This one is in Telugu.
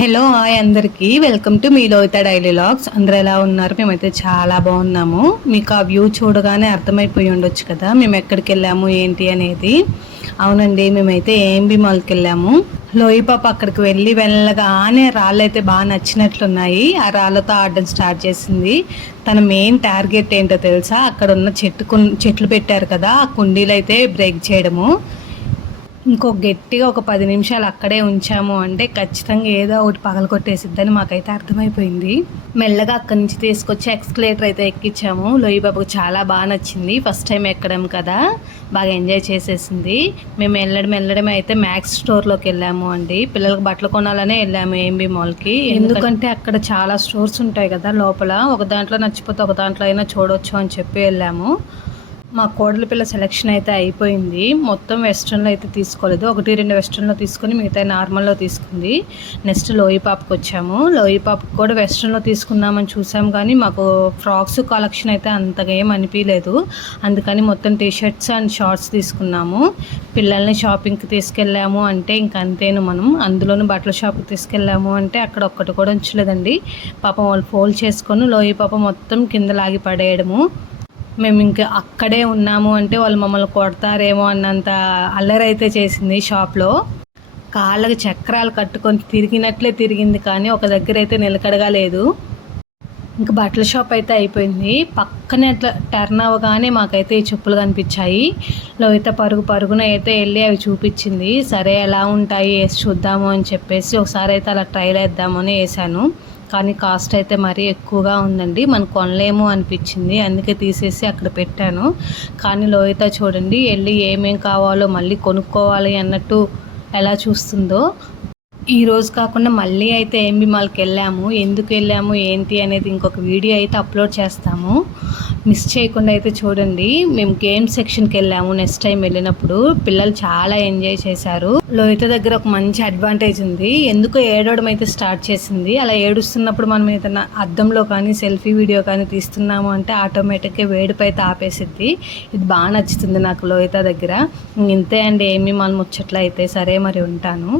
హలో హాయ్ అందరికీ వెల్కమ్ టు మీ లోహిత డైలీ లాగ్స్. అందరూ ఎలా ఉన్నారు? మేమైతే చాలా బాగున్నాము. మీకు ఆ వ్యూ చూడగానే అర్థమైపోయి ఉండొచ్చు కదా మేము ఎక్కడికి వెళ్ళాము ఏంటి అనేది. అవునండి, మేమైతే ఏఎంబి మాల్కి వెళ్ళాము. లోయి పాప అక్కడికి వెళ్ళగానే రాళ్ళు అయితే బాగా నచ్చినట్లున్నాయి. ఆ రాళ్ళతో ఆడడం స్టార్ట్ చేసింది. తన మెయిన్ టార్గెట్ ఏంటో తెలుసా? అక్కడ ఉన్న చెట్లు పెట్టారు కదా, ఆ కుండీలు అయితే బ్రేక్ చేయడము. గట్టిగా ఒక 10 నిమిషాలు అక్కడే ఉంచాము అంటే ఖచ్చితంగా ఏదో ఒకటి పగలగొట్టేసిద్దని మాకైతే అర్థమైపోయింది. మెల్లగా అక్కడి నుంచి తీసుకొచ్చి ఎక్స్కలేటర్ అయితే ఎక్కించాము. లోయి బాబుకు చాలా బాగా నచ్చింది. ఫస్ట్ టైం ఎక్కడం కదా, బాగా ఎంజాయ్ చేసేసింది. మేము వెళ్ళడం అయితే మ్యాక్స్ స్టోర్లోకి వెళ్ళాము అండి. పిల్లలకు బట్టలు కొనాలనే వెళ్ళాము ఏఎంబి మాల్కి. ఎందుకంటే అక్కడ చాలా స్టోర్స్ ఉంటాయి కదా లోపల, ఒక దాంట్లో నచ్చిపోతే ఒక దాంట్లో అయినా చూడొచ్చు అని చెప్పి వెళ్ళాము. మా కోడల పిల్ల సెలెక్షన్ అయితే అయిపోయింది. మొత్తం వెస్ట్రన్లో అయితే తీసుకోలేదు, 1-2 వెస్ట్రన్లో తీసుకొని మిగతా నార్మల్లో తీసుకుంది. నెక్స్ట్ లోయి పాపకు వచ్చాము. లోయి పాపకు కూడా వెస్ట్రన్లో తీసుకుందామని చూసాం, కానీ మాకు ఫ్రాక్స్ కలెక్షన్ అయితే అంతగా ఏం అనిపించలేదు. అందుకని మొత్తం టీషర్ట్స్ అండ్ షార్ట్స్ తీసుకున్నాము. పిల్లల్ని షాపింగ్కి తీసుకెళ్ళాము అంటే ఇంక అంతేను. మనం అందులోనూ బట్టల షాప్కి తీసుకెళ్ళాము అంటే అక్కడ ఒక్కటి కూడా ఉంచలేదండి. పాపం వాళ్ళు ఫోల్డ్ చేసుకొని లోయి పాప మొత్తం కింద లాగి పడేయడము. మేము ఇంకా అక్కడే ఉన్నాము అంటే వాళ్ళు మమ్మల్ని కొడతారేమో అన్నంత అల్లరైతే చేసింది. షాప్లో కాళ్ళకి చక్రాలు కట్టుకొని తిరిగినట్లే తిరిగింది, కానీ ఒక దగ్గర అయితే నిలకడగా లేదు. ఇంకా బట్టల షాప్ అయితే అయిపోయింది. పక్కనే అట్లా టర్న్ అవ్వగానే మాకైతే ఈ చెప్పులు కనిపించాయి. లోహిత పరుగున అయితే వెళ్ళి అవి చూపించింది. సరే ఎలా ఉంటాయి వేసి చూద్దాము అని చెప్పేసి ఒకసారి అయితే అలా ట్రైల్ వేద్దామని వేసాను. కానీ కాస్ట్ అయితే మరీ ఎక్కువగా ఉందండి, మనం కొనలేము అనిపించింది. అందుకే తీసేసి అక్కడ పెట్టాను. కానీ లోహిత చూడండి, వెళ్ళి ఏమేం కావాలో మళ్ళీ కొనుక్కోవాలి అన్నట్టు ఎలా చూస్తుందో. ఈ రోజు కాకుండా మళ్ళీ అయితే ఏఎంబి మాల్కి వెళ్ళాము. ఎందుకు వెళ్ళాము ఏంటి అనేది ఇంకొక వీడియో అయితే అప్లోడ్ చేస్తాము, మిస్ చేయకుండా అయితే చూడండి. మేము గేమ్ సెక్షన్కి వెళ్ళాము నెక్స్ట్ టైం వెళ్ళినప్పుడు. పిల్లలు చాలా ఎంజాయ్ చేశారు. లోహిత దగ్గర ఒక మంచి అడ్వాంటేజ్ ఉంది, ఎందుకో ఏడవడం అయితే స్టార్ట్ చేసింది. అలా ఏడుస్తున్నప్పుడు మనం ఏదైనా అద్దంలో కానీ సెల్ఫీ వీడియో కానీ తీస్తున్నాము అంటే ఆటోమేటిక్గా వేడిపై అయితే ఆపేసిద్ది. ఇది బాగా నచ్చుతుంది నాకు లోహిత దగ్గర. ఇంతే అండి ఏఎంబి మాల్ ముచ్చట్లు అయితే. సరే మరి ఉంటాను.